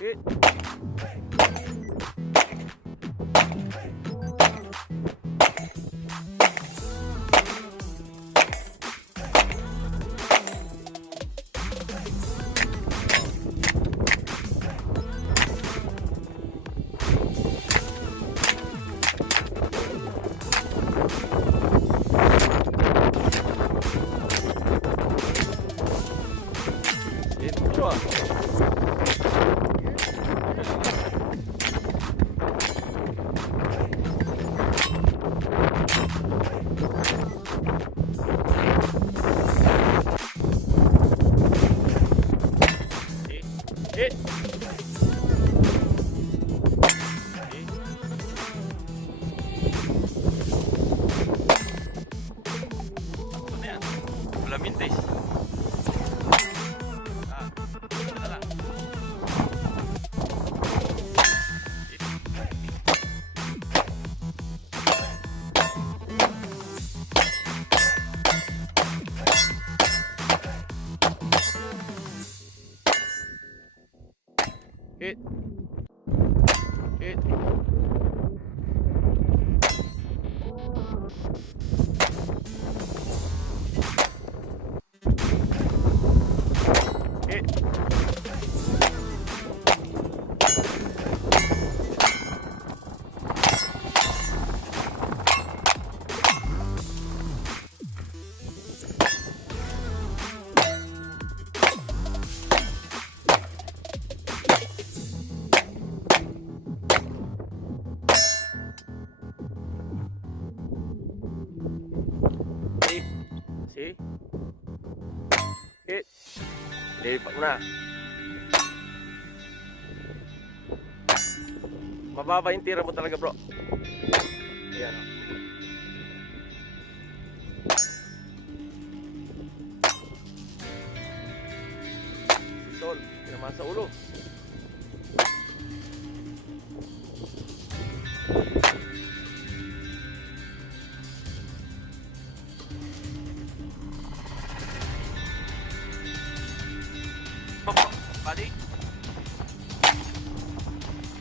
Hit. Ito ah. Hit. Ano na yan? Wala mintis. Ito na lang. Hit. Hit. Hit. See? Hit. Lipat mo na. Mababa yung tira mo talaga, bro. Ayan. Sol, tinamaan sa ulo. Balik.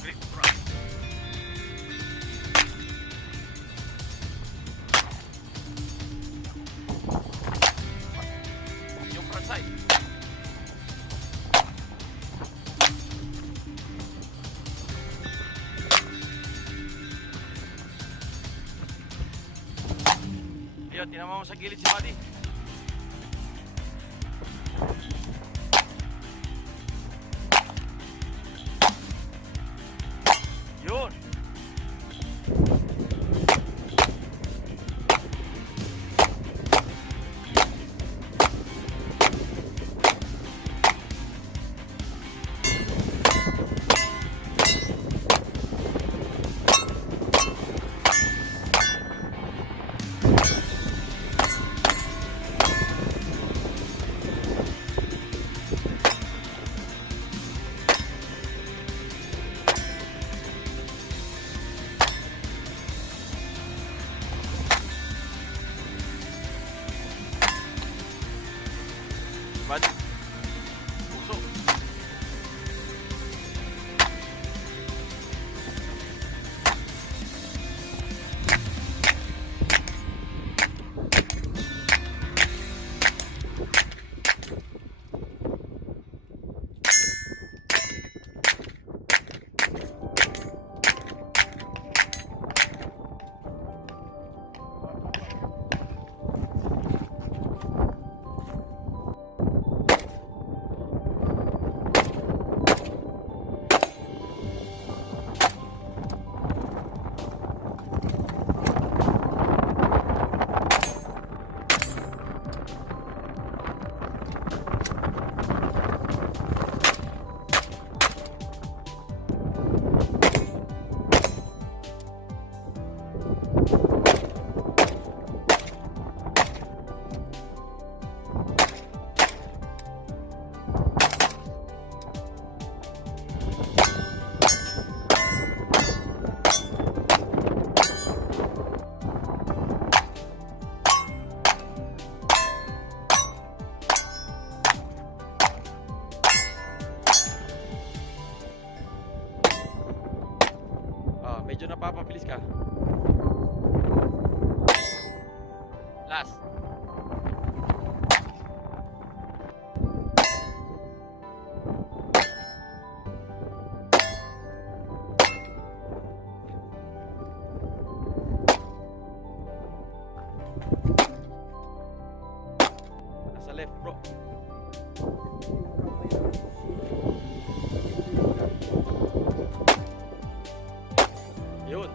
Grip, bro. Yung front side. Ayun, tinama mo sa gilid si Buddy. Yun. Buddy. Puso. mabilis ka. Last. Nasa left, bro. Yun.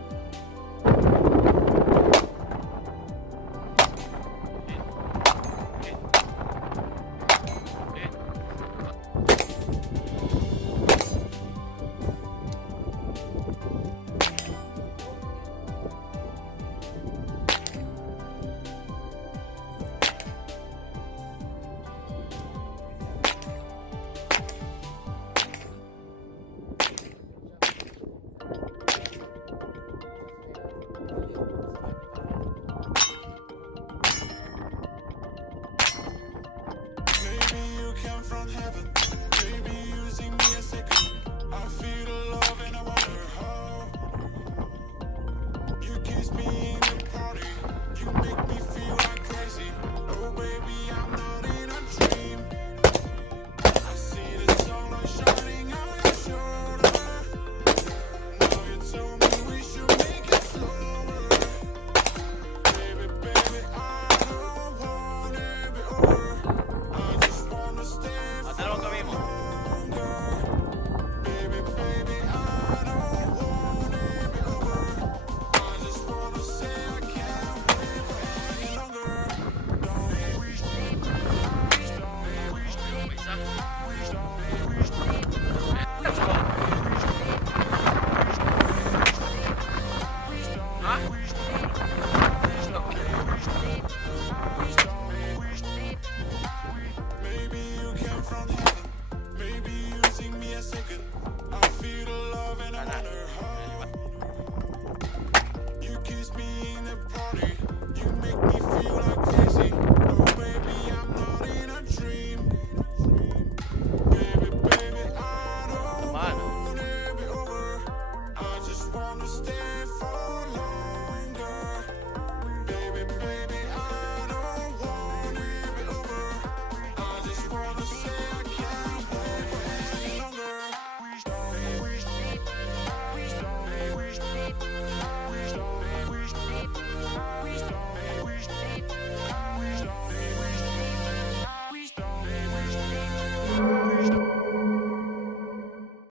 Maybe you came from heaven. Maybe using me a second. I feel the love and I wonder how. You kiss me in the party. You make me feel like crazy. Oh baby, I'm not in a dream. I see the sunlight shining on your shoulder. Now you tell me we should make it slower. Baby, baby, I don't want it be over. I just wanna stay Dalawang kami mo. longer. Baby, baby, I don't want it be over. I just wanna say I can't wait for any longer. Don't wish, don't wish, don't wish, Isa. don't wish, Let's go. Ha? Maybe you came from heaven. Maybe using me a second. I feel the love and I wonder how. You kiss me in the party. You make me feel